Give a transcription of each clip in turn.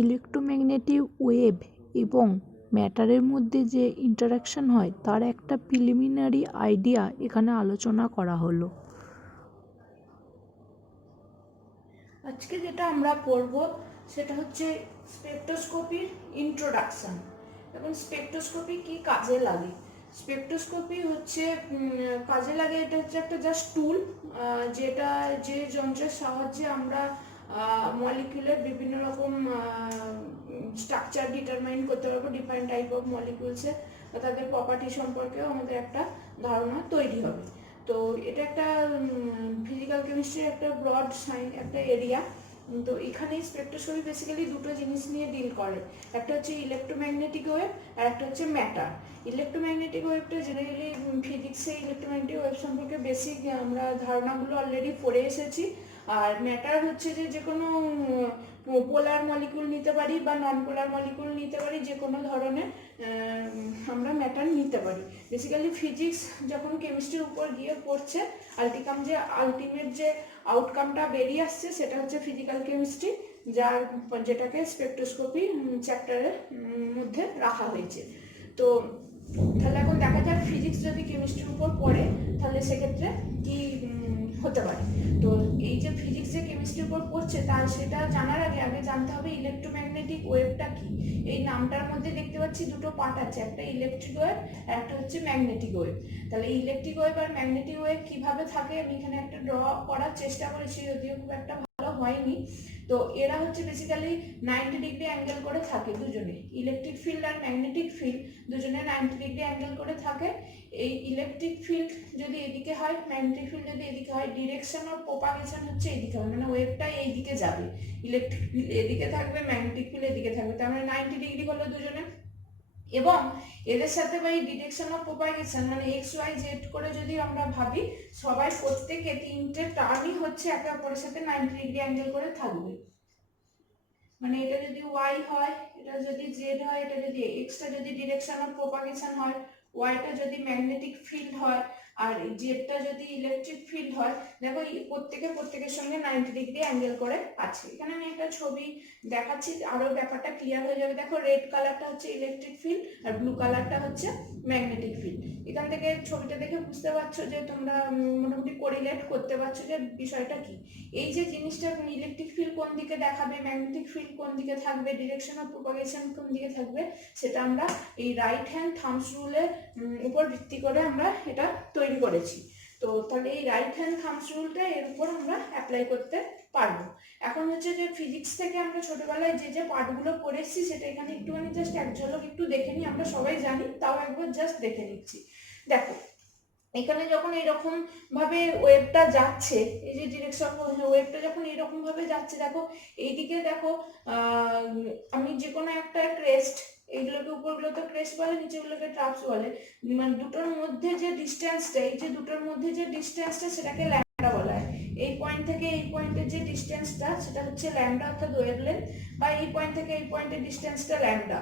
Electromagnetic wave এবং ম্যাটারের মধ্যে যে ইন্টারাকশন হয় তার একটা প্রিলিমিনারি আইডিয়া এখানে আলোচনা করা হলো। আজকে যেটা আমরা পড়ব সেটা হচ্ছে স্পেকট্রোস্কোপির ইন্ট্রোডাকশন এবং স্পেকট্রোস্কোপি কি কাজে লাগে। স্পেকট্রোস্কোপি হচ্ছে কাজে লাগে, এটা হচ্ছে একটা জাস্ট টুল, যেটা যে যন্ত্রের সাহায্যে আমরা মলিকিউলের বিভিন্ন রকম স্ট্রাকচার ডিটারমাইন করতে পারবো, ডিফারেন্ট টাইপ অফ মলিকিউলসের তাদের প্রপার্টি সম্পর্কেও আমাদের একটা ধারণা তৈরি হবে। তো এটা একটা ফিজিক্যাল কেমিস্ট্রির একটা ব্রড একটা এরিয়া। তো এখানে স্পেকট্রোস্কোপি বেসিক্যালি দুটো জিনিস নিয়ে ডিল করে, একটা হচ্ছে ইলেকট্রোম্যাগনেটিক ওয়েভ আর একটা হচ্ছে ম্যাটার। ইলেকট্রোম্যাগনেটিক ওয়েভটা জেনারেলি ফিজিক্সে ইলেকট্রোম্যাগনেটিক ওয়েভ সম্পর্কে বেসিক আমরা ধারণাগুলো অলরেডি পড়ে এসেছি। আর ম্যাটার হচ্ছে যে কোনো পোলার মলিকুল নিতে পারি বা নন পোলার মলিকুল নিতে পারি, যে কোনো ধরনের আমরা ম্যাটার নিতে পারি। বেসিক্যালি ফিজিক্স যখন কেমিস্ট্রির উপর গিয়ে পড়ছে, আলটিমেট যে আউটকামটা বেরিয়ে আসছে সেটা হচ্ছে ফিজিক্যাল কেমিস্ট্রি, যেটাকে স্পেকট্রোস্কোপি চ্যাপ্টারের মধ্যে রাখা হয়েছে। তো তাহলে এখন দেখা যাক ফিজিক্স যদি কেমিস্ট্রির উপর পড়ে তাহলে সেক্ষেত্রে কি হতে পারে। তো এই যে ফিজিক্স যে কেমিস্ট্রির উপর পড়ছে তার সেটা জানার আগে জানতে হবে ইলেকট্রোম্যাগনেটিক ওয়েভটা কি। এই নামটার মধ্যে দেখতে পাচ্ছি দুটো পার্ট আছে, একটা ইলেকট্রিক ওয়েভ আর একটা হচ্ছে ম্যাগনেটিক ওয়েভ। তাহলে ইলেকট্রিক ওয়েভ আর ম্যাগনেটিক ওয়েভ কিভাবে থাকে আমি এখানে একটা ড্র করার চেষ্টা করেছি, যদিও খুব একটা ভালো হয়নি। তো এরা হচ্ছে বেসিক্যালি 90 ডিগ্রি অ্যাঙ্গেল করে থাকে দুজনে, ইলেকট্রিক ফিল্ড আর ম্যাগনেটিক ফিল্ড দুজনে 90 ডিগ্রি অ্যাঙ্গেল করে থাকে। এই ইলেকট্রিক ফিল্ড যদি এদিকে হয়, ম্যাগনেটিক ফিল্ড যদি এদিকে হয়, ডিরেকশন অফ প্রপাগেশন হচ্ছে এদিকে হবে, মানে ওয়েভটা এইদিকে যাবে, ইলেকট্রিক ফিল্ড এদিকে থাকবে, ম্যাগনেটিক ফিল্ড এদিকে থাকবে, তার মানে 90 ডিগ্রি হলো দুজনে। এবং এদের সাথে বা এই ডিরেকশন অফ প্রপাগেশন মানে এক্স ওয়াই জেড করে যদি আমরা ভাবি, সবাই প্রত্যেকে তিনটে টার্মই হচ্ছে একে অপরের সাথে 90 ডিগ্রি অ্যাঙ্গেল করে থাকবে। মানে এটা যদি ওয়াই হয়, এটা যদি জেড হয়, এটা যদি এক্সটা যদি ডিরেকশন অফ প্রপাগেশন হয়, ওয়াইটা যদি ম্যাগনেটিক ফিল্ড হয়, আর জেডটা যদি ইলেকট্রিক ফিল্ড হয়, দেখো প্রত্যেকের সঙ্গে 90 ডিগ্রি অ্যাঙ্গেল করে আছে। এখানে আমি একটা ছবি দেখাচ্ছি, আরো ব্যাপারটা ক্লিয়ার হয়ে যাবে। দেখো রেড কালারটা হচ্ছে ইলেকট্রিক ফিল্ড আর ব্লু কালারটা হচ্ছে ম্যাগনেটিক ফিল্ড। এখান থেকে ছবিটা দেখে বুঝতে পারছো যে তোমরা মোটামুটি কোরিলেট করতে পারছো যে বিষয়টা কি। এই যে জিনিসটা ইলেকট্রিক ফিল্ড কোন দিকে দেখাবে, ম্যাগনেটিক ফিল্ড কোন দিকে থাকবে, ডিরেকশন অফ প্রপাগেশন কোন দিকে থাকবে, সেটা আমরা এই রাইট হ্যান্ড থাম্বস রুলের উপর ভিত্তি করে আমরা এটা তৈরি করেছি। তো তাহলে এই রাইট হ্যান্ড থাম্বস রুলটা এর উপর আমরা অ্যাপ্লাই করতে পারবো। এখন হচ্ছে যে ফিজিক্স থেকে আমরা ছোটবেলায় যে পার্টগুলো পড়েছি সেটা এখানে একটুখানি জাস্ট এক ঝলক একটু দেখে নিই, আমরা সবাই জানি তাও একবার জাস্ট দেখে নিচ্ছি। দেখো এখানে যখন এরকম ভাবে ওয়েভটা যাচ্ছে, এই যে ডিরেকশন ওয়েভটা যখন এরকম ভাবে যাচ্ছে, দেখো এইদিকে দেখো আমি যে কোনো একটা ক্রেস্ট, এইগুলোকে উপরগুলো তো ক্রেস্ট বলে, নিচেগুলোকে ট্রাপস বলে, মানে দুটোর মধ্যে যে ডিস্টেন্সটা, এই যে দুটোর মধ্যে যে ডিস্টেন্সটা সেটাকে ল্যামডা বলা হয়। এই পয়েন্ট থেকে এই পয়েন্টের যে ডিস্টেন্সটা সেটা হচ্ছে ল্যামডা অর্থাৎ ওয়েভলেন্থ, বা এই পয়েন্ট থেকে এই পয়েন্টের ডিস্টেন্সটা ল্যামডা।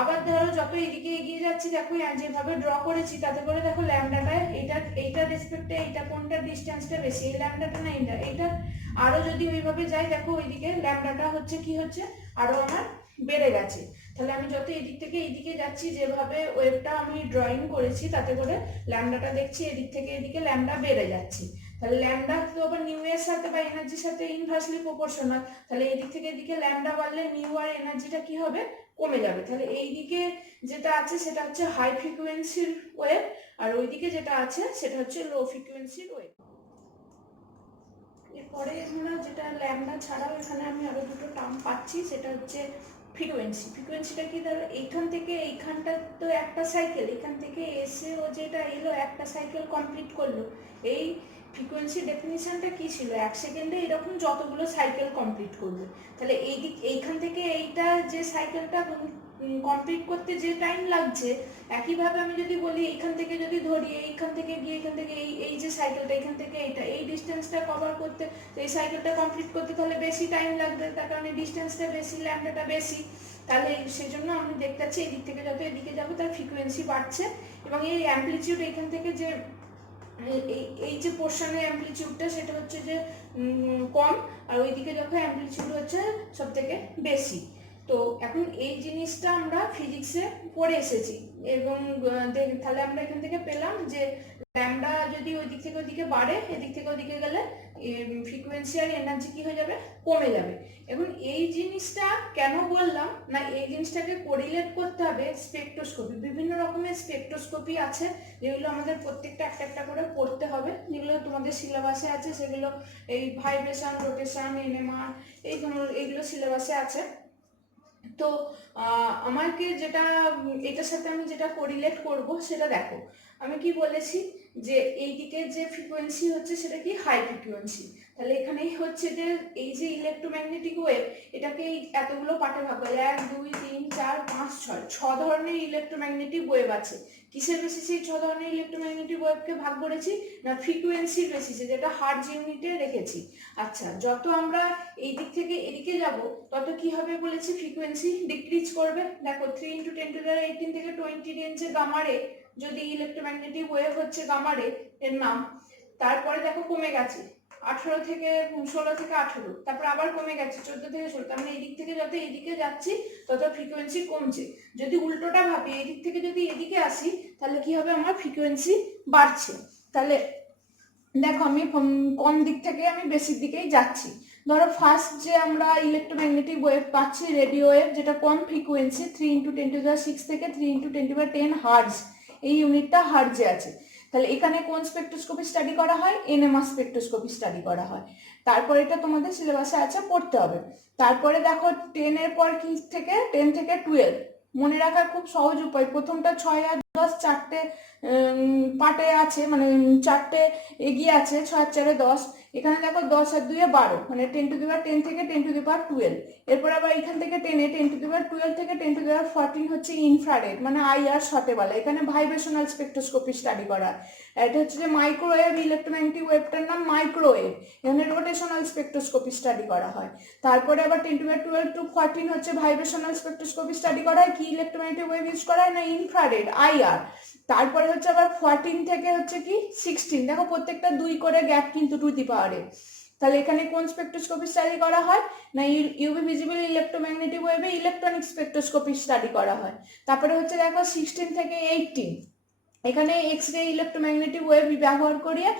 আবার ধরো যত এদিকে এগিয়ে যাচ্ছি, দেখো যেভাবে ড্র করেছি তাতে করে দেখো ল্যামডাটা এইটার রেসপেক্টে এইটা কোনটার ডিস্টেন্সটা বেশি, এই ল্যামডাটা না এইটা। আরো যদি ওইভাবে যাই দেখো ওইদিকে ল্যামডাটা হচ্ছে কি হচ্ছে আরো আমার বেড়ে গেছে। তাহলে আমি যত এদিক থেকে এইদিকে যাচ্ছি, যেভাবে ওয়েভটা আমি ড্রয়িং করেছি তাতে করে ল্যামডাটা দেখছি এদিক থেকে এদিকে ল্যামডা বেড়ে যাচ্ছে। তাহলে ল্যামডা তো আবার নিউ এর সাথে বা এনার্জির সাথে ইনভার্সলি প্রপোর্শনাল, তাহলে এদিক থেকে এদিকে ল্যামডা বাড়লে নিউ আর এনার্জিটা কি হবে, কমে যাবে। তাহলে এইদিকে যেটা আছে সেটা হচ্ছে হাই ফ্রিকোয়েন্সির ওয়েভ, আর ওইদিকে যেটা আছে সেটা হচ্ছে লো ফ্রিকোয়েন্সির ওয়েভ। এরপরে আমরা যেটা ল্যামডা ছাড়াও এখানে আমি আরো দুটো টার্ম পাচ্ছি, সেটা হচ্ছে ফ্রিকোয়েন্সি। ফ্রিকোয়েন্সিটা কি, ধরো এইখান থেকে এইখানটা তো একটা সাইকেল, এখান থেকে এসে ও যেটা এলো একটা সাইকেল কমপ্লিট করলো, এই ফ্রিকোয়েন্সি ডেফিনিশনটা কি ছিল, 1 সেকেন্ডে এরকম যতগুলো সাইকেল কমপ্লিট করবে। তাহলে এইখান থেকে এইটা যে সাইকেলটা কমপ্লিট করতে যে টাইম লাগছে, একইভাবে আমি যদি বলি এইখান থেকে যদি ধরি, এইখান থেকে গিয়ে এখান থেকে এই যে সাইকেলটা এখান থেকে এইটা এই ডিস্টেন্সটা কভার করতে, এই সাইকেলটা কমপ্লিট করতে তাহলে বেশি টাইম লাগবে, তার কারণে ডিস্টেন্সটা বেশি, ল্যামডাটা বেশি। তাহলে সেই জন্য আমি দেখতে পাচ্ছি এদিক থেকে যত এদিকে যাবো তার ফ্রিকোয়েন্সি বাড়ছে, এবং এই অ্যাম্পলিটিউড এখান থেকে যে এই যে পোর্শনের অ্যাম্পলিটিউডটা সেটা হচ্ছে যে কম, আর ওইদিকে দেখো অ্যাম্পলিটিউড হচ্ছে সব থেকে বেশি। তো এখন এই জিনিসটা আমরা ফিজিক্সে পড়ে এসেছি এবং তাহলে আমরা এখান থেকে পেলাম যে ল্যামডা যদি ওই দিক থেকে ওইদিকে বাড়ে, এদিক থেকে ওইদিকে গেলে ফ্রিকোয়েন্সি আর এনার্জি কি হয়ে যাবে, কমে যাবে। এখন এই জিনিসটা কেন বললাম না, এই জিনিসটাকে কোরিলেট করতে হবে স্পেকট্রোস্কোপি। বিভিন্ন রকমের স্পেকট্রোস্কোপি আছে যেগুলো আমাদের প্রত্যেকটা একটা একটা করে পড়তে হবে, যেগুলো তোমাদের সিলেবাসে আছে। সেগুলো এই ভাইব্রেশন, রোটেশন, এনএমআর, এইগুলো সিলেবাসে আছে। তো আমাকে যেটা এটার সাথে আমি যেটা কোরিলেট করব সেটা দেখো, আমি কি বলেছি যে এই দিকে যে ফ্রিকোয়েন্সি হচ্ছে সেটা কি হাই ফ্রিকোয়েন্সি। তাহলে এখানেই হচ্ছে যে এই যে ইলেকট্রোম্যাগনেটিক ওয়েভ, এটাকে এতগুলো পার্টে ভাগ করে 1 2 3 4 5 6 ধরনের ইলেকট্রোম্যাগনেটিক ওয়েভ আছে। কিসের বেসিসে এই 6 ধরনের ইলেকট্রোম্যাগনেটিক ওয়েভকে ভাগ করেছি না ফ্রিকোয়েন্সির বেসিসে, যেটা হার্টজ ইউনিটে রেখেছি। আচ্ছা, যত আমরা এই দিক থেকে এদিকে যাব তত কি হবে বলেছি, ফ্রিকোয়েন্সি ডিক্রিজ করবে। দেখো 3 × 10⁻18 থেকে 20 রেঞ্জে গামা রে যদি ইলেকট্রোম্যাগনেটিক ওয়েভ হচ্ছে গামা রে এর নাম, তারপরে দেখো কমে গেছে 16 থেকে 18, তারপর আবার কমে গেছে 14 থেকে 16। তার মানে এই দিক থেকে যত এইদিকে যাচ্ছি তত ফ্রিকোয়েন্সি কমছে। যদি উল্টোটা ভাবি, এই দিক থেকে যদি এদিকে আসি তাহলে কি হবে, আমার ফ্রিকোয়েন্সি বাড়ছে। তাহলে দেখো আমি কোন দিক থেকে আমি বেশির দিকেই যাচ্ছি। ধরো ফার্স্ট যে আমরা ইলেকট্রোম্যাগনেটিক ওয়েভ পাচ্ছি রেডিও ওয়েভ, যেটা কম ফ্রিকোয়েন্সি 3 × 10⁻6 থেকে 3 × 10⁻10 হার্টজ, এই ইউনিটটা হার্টজে আছে। তাহলে এখানে কোন স্পেকট্রোস্কোপি স্টাডি করা হয়, এনএমআর স্পেকট্রোস্কোপি স্টাডি করা হয়। তারপর এটা তোমাদের সিলেবাসে আছে, পড়তে হবে। তারপরে দেখো 10 এর পর কি থেকে 10 থেকে 12 মনে রাখার খুব সহজ উপায়, প্রথমটা 6 আর 10 চারটে পার্টে আছে, মানে চারটে এগিয়ে আছে, 6 আর 4 10। এখানে দেখো 10 আর 2 12, মানে 10⁻10 থেকে 10⁻12। এরপর আবার এখান থেকে 10 থেকে 10⁻14 হচ্ছে ইনফ্রারেড, মানে আইআর শর্টে বলা। এখানে ভাইব্রেশনাল স্পেকট্রোস্কোপি স্টাডি করা। এটা হচ্ছে যে মাইক্রোওয়েভ ইলেকট্রোম্যাগনেটিক ওয়েভটার নাম মাইক্রোওয়েভ, এখানে রোটেশনাল স্পেকট্রোস্কোপি স্টাডি করা হয়। তারপরে আবার 10⁻12 to 14 হচ্ছে ভাইব্রেশনাল স্পেকট্রোস্কোপি স্টাডি করা হয়। কি ইলেকট্রোম্যাগনেটিক ওয়েভ ইউজ করা হয় না, ইনফ্রারেড আইআর। তারপরে হচ্ছে আবার 14 থেকে হচ্ছে কি 16, দেখো প্রত্যেকটা 2 করে গ্যাপ কিন্তু টু দি পাওয়ারে। তাহলে এখানে কোন স্পেকট্রোস্কোপি স্টাডি করা হয় না, ইউভি ভিজিবল ইলেকট্রোম্যাগনেটিক ওয়েভে ইলেকট্রনিক স্পেকট্রোস্কোপি স্টাডি করা হয়। তারপরে হচ্ছে দেখো 16 থেকে 18, এখানে এক্স রে ইলেকট্রোম্যাগনেটিক ওয়েভ ব্যবহার করিয়ে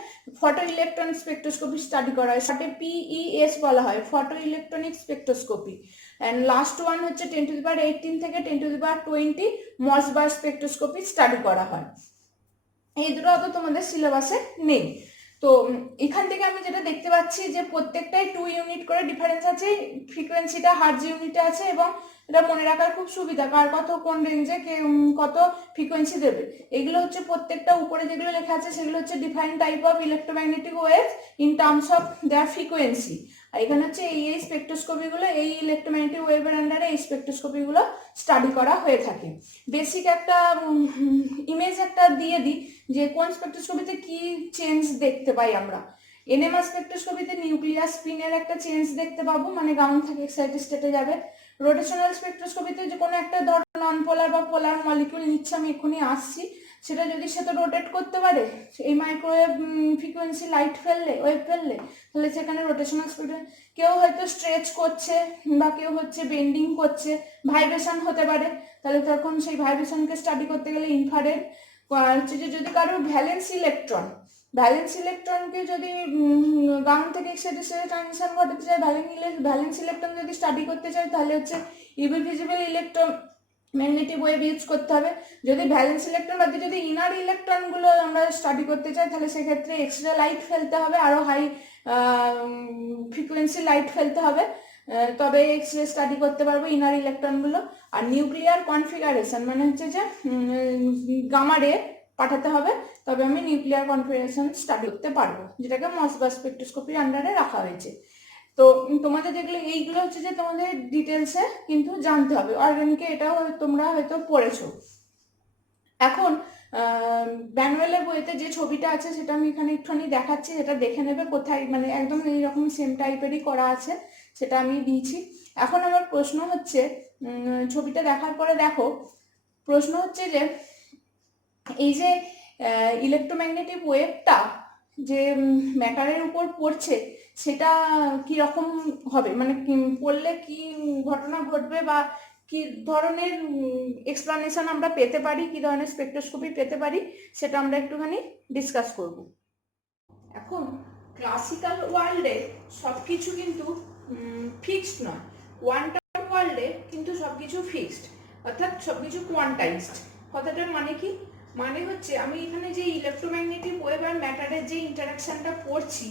ফটো ইলেকট্রন স্পেকট্রোস্কোপি স্টাডি করা হয়, সাথে পিইএস বলা হয়, photo electronic spectroscopy. And last one হচ্ছে 10⁻18 থেকে 10⁻20 মসবার স্পেকট্রোস্কোপি স্টাডি করা হয়। এই দুটো তো তোমাদের সিলেবাসে নেই। তো এখান থেকে আমি যেটা দেখতে পাচ্ছি যে প্রত্যেকটাই 2 ইউনিট করে ডিফারেন্স আছে, ফ্রিকোয়েন্সিটা হার্টজ ইউনিটে আছে, এবং এটা মনে রাখার খুব সুবিধা, কার কত কোন রেঞ্জে কত ফ্রিকোয়েন্সি দেবে। এগুলো হচ্ছে প্রত্যেকটা উপরে যেগুলো লেখা আছে সেগুলো হচ্ছে define type of electromagnetic wave in terms of their frequency. আর এখানে হচ্ছে এই স্পেকট্রোস্কোপিগুলো, এই ইলেকট্রোম্যাগনেটিক ওয়েভের আন্ডারে এই স্পেকট্রোস্কোপিগুলো স্টাডি করা হয়ে থাকে। বেসিক একটা ইমেজ একটা দিয়ে দিই যে কোন স্পেকট্রোস্কোপিতে কি চেঞ্জ দেখতে পাই আমরা। এনএমআর স্পেকট্রোস্কোপিতে নিউক্লিয়ার স্পিনের একটা চেঞ্জ দেখতে পাবো, মানে গ্রাউন্ড থেকে এক্সাইটেড স্টেটে যাবে। রোটেশনাল স্পেকট্রোস্কোপিতে যে কোনো একটা ধরো নন পোলার বা পোলার মলিকিউল নিচ্ছে, আমি এক্ষুনি আসছি, সেটা যদি সে তো রোটেট করতে পারে এই মাইক্রোওয়েভ ফ্রিকোয়েন্সি লাইট ফেললে, ওয়েভ ফেললে, তাহলে সেখানে রোটেশনাল স্পেকট্রোস্কোপি কেউ হয়তো স্ট্রেচ করছে বা কেউ হচ্ছে বেন্ডিং করছে, ভাইব্রেশন হতে পারে, তাহলে তখন সেই ভাইব্রেশনকে স্টাডি করতে গেলে ইনফ্রারেড। যদি কারোর ভ্যালেন্স ইলেকট্রনকে যদি গ্রাউন্ড থেকে এক্সাইটেড ট্রানজিশন ঘটাতে চায়, ভ্যালেন্স ইলেকট্রন যদি স্টাডি করতে চায় তাহলে হচ্ছে UV visible magnetic wave use করতে হবে। যদি ভ্যালেন্স ইলেকট্রন বাদে যদি ইনার ইলেকট্রনগুলো আমরা স্টাডি করতে চাই তাহলে সেক্ষেত্রে এক্সরে লাইট ফেলতে হবে, আরও হাই ফ্রিকোয়েন্সি লাইট ফেলতে হবে, তবে এক্সরে স্টাডি করতে পারবো ইনার ইলেকট্রনগুলো। আর নিউক্লিয়ার কনফিগারেশন মানে হচ্ছে যে গামা রে পাঠাতে হবে, তবে আমি নিউক্লিয়ার কনফিগারেশন স্টাডি করতে পারবো, যেটাকে মসবার স্পেকট্রোস্কোপির আন্ডারে রাখা হয়েছে। তো তোমাদের যেগুলো এইগুলো হচ্ছে যে তোমাদের ডিটেলসে কিন্তু জানতে হবে। অর্গানিকে এটাও তোমরা হয়তো পড়েছো। এখন ব্যানুয়েলের বইতে যে ছবিটা আছে সেটা আমি এখানে একটুখানি দেখাচ্ছি, যেটা দেখে নেবে কোথায়, মানে একদম এইরকম সেম টাইপেরই করা আছে, সেটা আমি দিয়েছি। এখন আমার প্রশ্ন হচ্ছে, ছবিটা দেখার পরে দেখো, প্রশ্ন হচ্ছে যে এই যে ইলেকট্রোম্যাগনেটিক ওয়েভটা যে ম্যাটারের উপর পড়ছে সেটা কীরকম হবে, মানে পড়লে কি ঘটনা ঘটবে বা কি ধরনের এক্সপ্লানেশন আমরা পেতে পারি, কি ধরনের স্পেকট্রোস্কোপি পেতে পারি, সেটা আমরা একটুখানি ডিসকাস করব। এখন ক্লাসিক্যাল ওয়ার্ল্ডে সব কিছু কিন্তু ফিক্সড নয়, কোয়ান্টাম ওয়ার্ল্ডে কিন্তু সব কিছু ফিক্সড, অর্থাৎ সব কিছু কোয়ান্টাইজড। কথাটার মানে কি? মানে হচ্ছে আমি এখানে যে ইলেকট্রোম্যাগনেটিক ওয়েভ আর ম্যাটারের যে ইন্টারাকশনটা পড়ছি,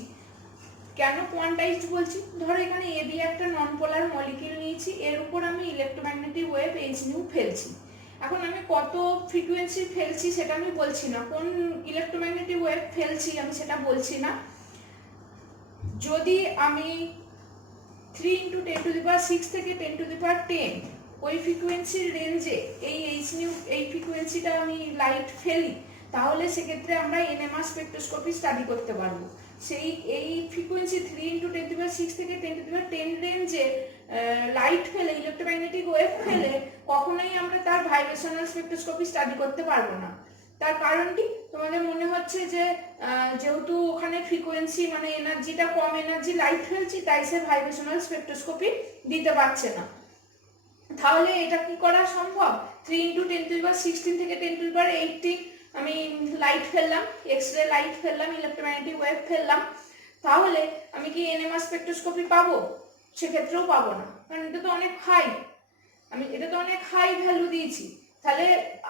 কেন কোয়ান্টাইজড বলছি? ধরো এখানে এবি একটা নন পোলার মলিকিউল নিয়েছি, এর উপর আমি ইলেকট্রোম্যাগনেটিক ওয়েভ এইচ নিউ ফেলছি। এখন আমি কত ফ্রিকোয়েন্সি ফেলছি সেটা আমি বলছি না, কোন ইলেকট্রোম্যাগনেটিক ওয়েভ ফেলছি আমি সেটা বলছি না। যদি আমি 3 × 10⁻⁶ থেকে 10⁻10 ওই ফ্রিকোয়েন্সির রেঞ্জে এই এইচ নিউ এই ফ্রিকোয়েন্সিটা আমি লাইট ফেলি, তাহলে সেক্ষেত্রে আমরা এনএমআর স্পেকট্রোস্কোপি স্টাডি করতে পারবো। সেই এই ফ্রিকোয়েন্সি 3 × 10⁻⁶ থেকে 10⁻10 রেঞ্জে লাইট ফেলে, ইলেকট্রোম্যাগনেটিক ওয়েভ ফেলে কখনোই আমরা তার ভাইব্রেশনাল স্পেকট্রোস্কোপি স্টাডি করতে পারবো না। তার কারণটি, তোমাদের মনে হচ্ছে যে যেহেতু ওখানে ফ্রিকোয়েন্সি মানে এনার্জিটা কম এনার্জি লাইট ফেলছি, তাই সে ভাইব্রেশনাল স্পেকট্রোস্কোপি দিতে পারছে না। তাহলে এটা কি করা সম্ভব? 3 × 10⁻16 থেকে 10⁻18 আমি লাইট ফেললাম, এক্স রে লাইট ফেললাম, ইলেকট্রোম্যাগনেটিক ওয়েভ ফেললাম, তাহলে আমি কি এনএমআর স্পেকট্রোস্কোপি পাবো? সেক্ষেত্রেও পাবো না, কারণ এটা তো অনেক হাই, এটা তো অনেক হাই ভ্যালু দিয়েছি। তাহলে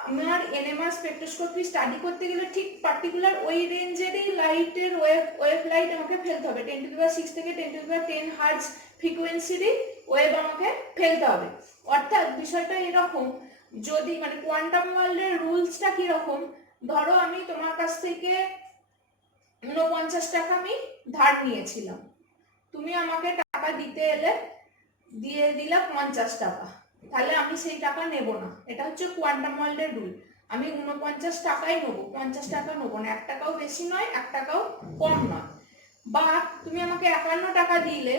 আমার এনএমআর স্পেকট্রোস্কোপি স্টাডি করতে গেলে ঠিক পার্টিকুলার ওই রেঞ্জেরই লাইটের ওয়েভ লাইট আমাকে ফেলতে হবে, 10⁻6 থেকে 10⁻10 হার্জ ফ্রিকোয়েন্সিরই ওয়েভ আমাকে ফেলতে হবে। অর্থাৎ বিষয়টা এরকম, যদি মানে কোয়ান্টাম ওয়ার্ল্ডের রুলসটা কিরকম, ধরো আমি তোমার কাছ থেকে 49 টাকা আমি ধার নিয়েছিলাম, তুমি আমাকে টাকা দিতে এলে, দিয়ে দিলা 50 টাকা, তাহলে আমি সেই টাকা নেব না। এটা হচ্ছে কোয়ান্টাম ওয়ার্ল্ডের রুল, আমি 49 টাকাই নেবো, 50 টাকা নেবো না, 1 টাকাও বেশি নয় 1 টাকাও কম নয়। বা তুমি আমাকে 51 টাকা দিলে,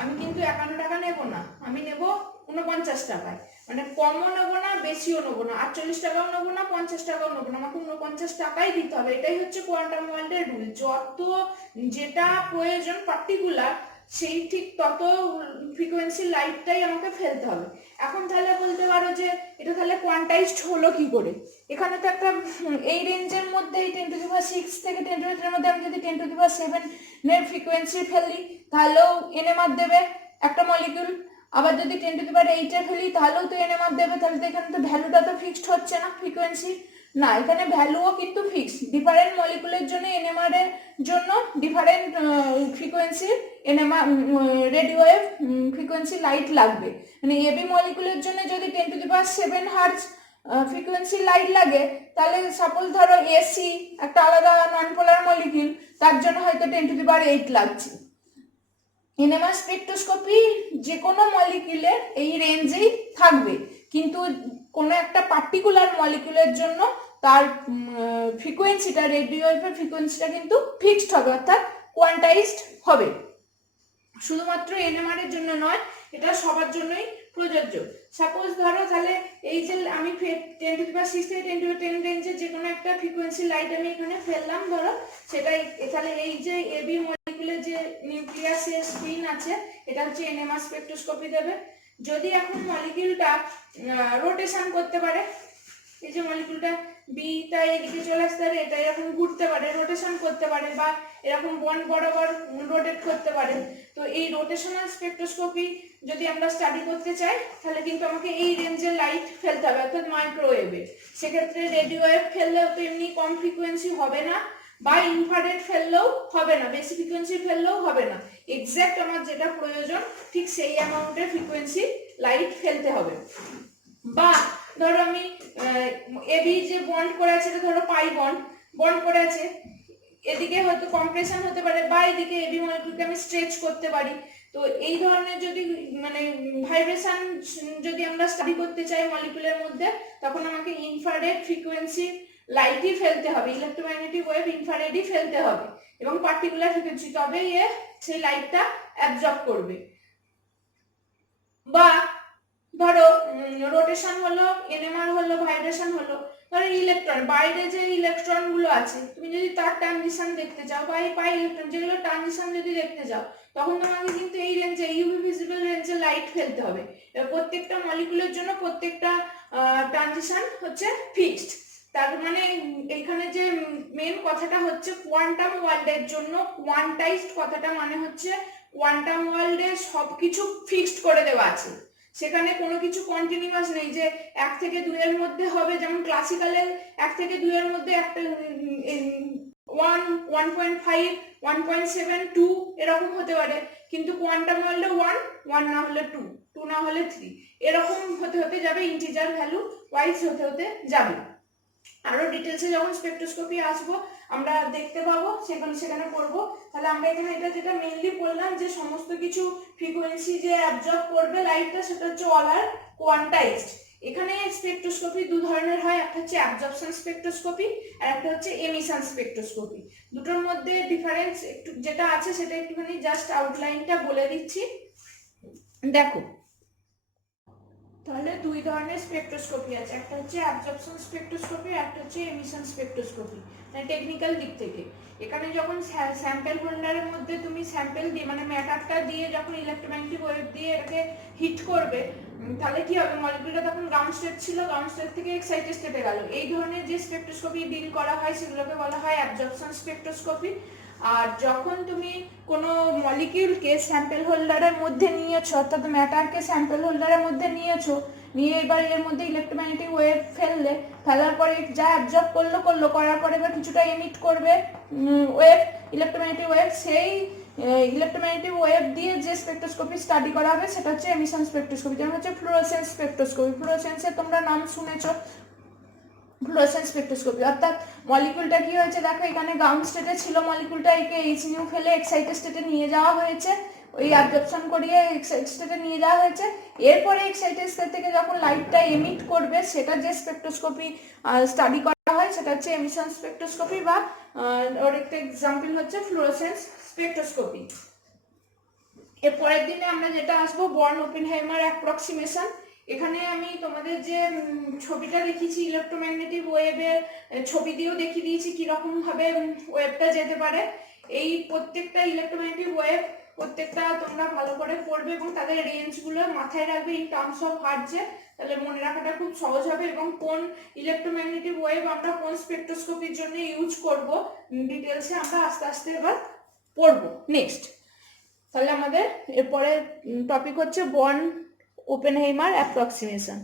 আমি কিন্তু 51 টাকা নেব না, আমি নেব 49 টাকায়, মানে কমও নেবো না বেশিও নেবো না, 48 টাকাও নেবো না 50 টাকাও নেবো না, আমাকে 49 টাকাই দিতে হবে। এটাই হচ্ছে কোয়ান্টাম ওয়ার্ল্ডের রুল, যত যেটা প্রয়োজন পার্টিকুলার সেই ঠিক তত ফ্রিকোয়েন্সি লাইটটাই আমাকে ফেলতে হবে। এখন তাহলে বলতে পারো যে এটা তাহলে কোয়ান্টাইজড হলো কি করে? এখানে তো একটা এই রেঞ্জের মধ্যে 10⁻6 থেকে 10⁻10 মধ্যে আমি যদি 10⁻7 এর ফ্রিকোয়েন্সি ফেলি তাহলেও এনএমআর দেবে একটা মলিকিউল, আবার যদি 10⁻8 এ ফেলি তাহলেও তো এনএমআর দেবে। তাহলে তো এখানে তো ভ্যালুটা তো ফিক্সড হচ্ছে না ফ্রিকোয়েন্সি, না এখানে ভ্যালুও কিন্তু ফিক্সড, ডিফারেন্ট মলিকুলের জন্য এনএমআর এর জন্য ডিফারেন্ট ফ্রিকোয়েন্সির NMR radio wave frequency light লাগবে। মানে এবি মলিকুলের জন্য যদি 10⁻7 হার্জ ফ্রিকোয়েন্সি লাইট লাগে, তাহলে সাপোজ ধরো এসি একটা আলাদা নন পোলার মলিকিউল, তার জন্য হয়তো 10⁻8 লাগছে। এনএমআর স্পেকট্রোস্কোপি যে কোনো মলিকিউলের এই রেঞ্জেই থাকবে, কিন্তু কোনো একটা পার্টিকুলার মলিকিউলের জন্য তার ফ্রিকোয়েন্সিটা, রেডিও ওয়েভের ফ্রিকোয়েন্সিটা কিন্তু ফিক্সড হবে, অর্থাৎ কোয়ান্টাইজড হবে। শুধুমাত্র এনএমআর এর জন্য নয়, এটা সবার জন্যই প্রযোজ্য। সাপোজ ধরো তাহলে এই যে আমি 10⁻6 থেকে 10⁻10 রেঞ্জের যে কোনো একটা ফ্রিকোয়েন্সি লাইট আমি এখানে ফেললাম, ধরো সেটাই, তাহলে এই যে এবি মলিকিউলের যে নিউক্লিয়াসের স্পিন আছে, এটা হচ্ছে এনএমআর স্পেকট্রোস্কোপি দেবে। যদি এখন মলিকিউলটা রোটেশন করতে পারে, এই যে মলিকিউলটা বিটা এদিকে চলে আসতে পারে, এটা এরকম ঘুরতে পারে, রোটেশন করতে পারে, বা এরকম বন্ড বরাবর রোটেট করতে পারে, তো এই রোটেশনাল স্পেকট্রোস্কোপি যদি আমরা স্টাডি করতে চাই তাহলে কিন্তু আমাকে এই রেঞ্জের লাইট ফেলতে হবে, অর্থাৎ মাইক্রোওয়েভে। সেক্ষেত্রে রেডিও ওয়েভ ফেললেও তো এমনি কম ফ্রিকোয়েন্সি হবে না, বা ইনফ্রারেড ফেললেও হবে না, বেশি ফ্রিকোয়েন্সি ফেললেও হবে না, এক্স্যাক্ট আমার যেটা প্রয়োজন ঠিক সেই অ্যামাউন্টের ফ্রিকোয়েন্সি লাইট ফেলতে হবে। বা ধরো আমি এবি যে বন্ড করে আছে, ধরো পাই বন্ড করে আছে, এদিকে হয়তো কম্প্রেশন হতে পারে, বা এদিকে এবি মলিকিউলকে আমি স্ট্রেচ করতে পারি। তো এই ধরনের যদি মানে ভাইব্রেশন যদি আমরা স্টাডি করতে চাই মলিকিউলের মধ্যে, তখন আমাকে ইনফ্রারেড ফ্রিকোয়েন্সি লাইটই ফেলতে হবে, ইলেকট্রোম্যাগনেটিক ওয়েভ ইনফ্রারেডই ফেলতে হবে, এবং পার্টিকুলার ফ্রিকোয়েন্সি, তবেই সেই লাইটটা অ্যাবজর্ব করবে। বা ধরো রোটেশন হলো, এনএমআর হলো, ভাইব্রেশন হলো, ধরো ইলেকট্রন, বাইরে যে ইলেকট্রন গুলো আছে তুমি যদি তার ট্রানজিশন দেখতে চাও বা এই পাই ইলেকট্রন যেগুলো ট্রানজিশন যদি দেখতে চাও, তখন তোমাকে কিন্তু এই রেঞ্জে ইউভি ভিজিবল রেঞ্জে লাইট ফেলতে হবে। প্রত্যেকটা মলিকুলের জন্য প্রত্যেকটা ট্রানজিশন হচ্ছে ফিক্সড। তার মানে এখানে যে মেন কথাটা হচ্ছে কোয়ান্টাম ওয়ার্ল্ডের জন্য কোয়ান্টাইজড কথাটা মানে হচ্ছে কোয়ান্টাম ওয়ার্ল্ডে সবকিছু ফিক্সড করে দেওয়া আছে, সেখানে কোনো কিছু কন্টিনিউয়াস নেই যে 1 থেকে 2 এর মধ্যে হবে। যেমন ক্লাসিক্যালে 1 থেকে 2 এর মধ্যে একটা 1, 1.5, 1.7, 2 এরকম হতে পারে, কিন্তু কোয়ান্টাম ওয়ার্ল্ডে 1, 1 না হলে 2, 2 না হলে 3 এরকম হতে হতে যাবে, ইন্টিজার ভ্যালু ওয়াইজ হতে হতে যাবে। আরো ডিটেলসে যখন স্পেকট্রোস্কোপি আসবো আমরা দেখতে পাবো, সেখানে পড়বো। তাহলে আমরা এখানে এটা যেটা মেইনলি বললাম যে সমস্ত কিছু ফ্রিকোয়েন্সি যে অ্যাবজর্ব করবে লাইটটা সেটা হচ্ছে অল আর কোয়ান্টাইজড। এখানে স্পেকট্রোস্কোপি দু ধরনের হয়, একটা হচ্ছে অ্যাবজর্পশন স্পেকট্রোস্কোপি আর একটা হচ্ছে এমিশন স্পেকট্রোস্কোপি। দুটোর মধ্যে ডিফারেন্স একটু যেটা আছে সেটা একটুখানি জাস্ট আউটলাইনটা বলে দিচ্ছি, দেখো। তাহলে দুই ধরনের স্পেকট্রোস্কোপি আছে, একটা হচ্ছে অ্যাবজর্পশন স্পেকট্রোস্কোপি আর একটা হচ্ছে এমিশন স্পেকট্রোস্কোপি। মানে টেকনিক্যাল দিক থেকে এখানে যখন স্যাম্পল হোল্ডারের মধ্যে তুমি স্যাম্পল দিয়ে মানে ম্যাটারটা দিয়ে যখন ইলেকট্রোম্যাগনেটিক ওয়েভ দিয়ে এটাকে হিট করবে, তাহলে কি হবে, মলিকুলটা তখন গ্রাউন্ড স্টেট ছিল, গ্রাউন্ড স্টেট থেকে এক্সাইটেড স্টেটে গেল। এই ধরনের যে স্পেকট্রোস্কোপি ডিল করা হয় সেগুলোকে বলা হয় অ্যাবজর্পশন স্পেকট্রোস্কোপি। আর যখন তুমি কোনো মলিকিউলকে স্যাম্পল হোল্ডারের মধ্যে নিয়েছো, অর্থাৎ ম্যাটারকে স্যাম্পল হোল্ডারের মধ্যে নিয়েছো, নিয়ে এবার এর মধ্যে ইলেকট্রোম্যাগনেটিক ওয়েভ ফেলার পরে যা অ্যাবজর্ব করার পরে এবার কিছুটা এমিট করবে ওয়েভ, ইলেকট্রোম্যাগনেটিক ওয়েভ। সেই ইলেকট্রোম্যাগনেটিক ওয়েভ দিয়ে যে স্পেকট্রোস্কোপি স্টাডি করা হবে সেটা হচ্ছে এমিশন স্পেকট্রোস্কোপি। যেমন হচ্ছে ফ্লুরোসেন্স স্পেকট্রোস্কোপি, ফ্লুরোসেন্সের তোমরা নাম শুনেছো, ফ্লুরোসেন্স স্পেকট্রোস্কোপি। অর্থাৎ মলিকুলটা কি হয়েছে দেখো, এখানে গ্রাউন্ড স্টেটে ছিল মলিকুলটা, একে এইচ নিউ ফেলে এক্সাইটেড স্টেটে নিয়ে যাওয়া হয়েছে, ওই অ্যাবজর্পশন করিয়ে এক্সাইটেড স্টেটে নিয়ে যাওয়া হয়েছে। এরপরে এক্সাইটেড স্টেট থেকে যখন লাইটটা এমিট করবে সেটা যে স্পেকট্রোস্কোপি স্টাডি করা হয় সেটা হচ্ছে এমিশন স্পেকট্রোস্কোপি, বা ওর একটা এক্সাম্পল হচ্ছে ফ্লুরোসেন্স স্পেকট্রোস্কোপি। এর পরের দিনে আমরা যেটা আসবো বর্ন ওপেনহাইমার অ্যাপ্রক্সিমেশন। এখানে আমি তোমাদের যে ছবিটা দেখিয়েছি ইলেকট্রোম্যাগনেটিক ওয়েভের ছবি দিয়েও দেখিয়ে দিয়েছি কিরকম ভাবে ওয়েভটা যেতে পারে। এই প্রত্যেকটা ইলেকট্রোম্যাগনেটিক ওয়েভ প্রত্যেকটা তোমরা ভালো করে পড়বে এবং তাদের রেঞ্জগুলো মাথায় রাখবে ইন টার্মস অফ হার্টজে, তাহলে মনে রাখাটা খুব সহজ হবে। এবং কোন ইলেকট্রোম্যাগনেটিক ওয়েভ আমরা কোন স্পেকট্রোস্কোপির জন্য ইউজ করব ডিটেলসে আমরা আস্তে আস্তে এবার পড়বো নেক্সট। তাহলে আমাদের এরপরে টপিক হচ্ছে বর্ন ওপেনহাইমার অ্যাপ্রক্সিমেশন।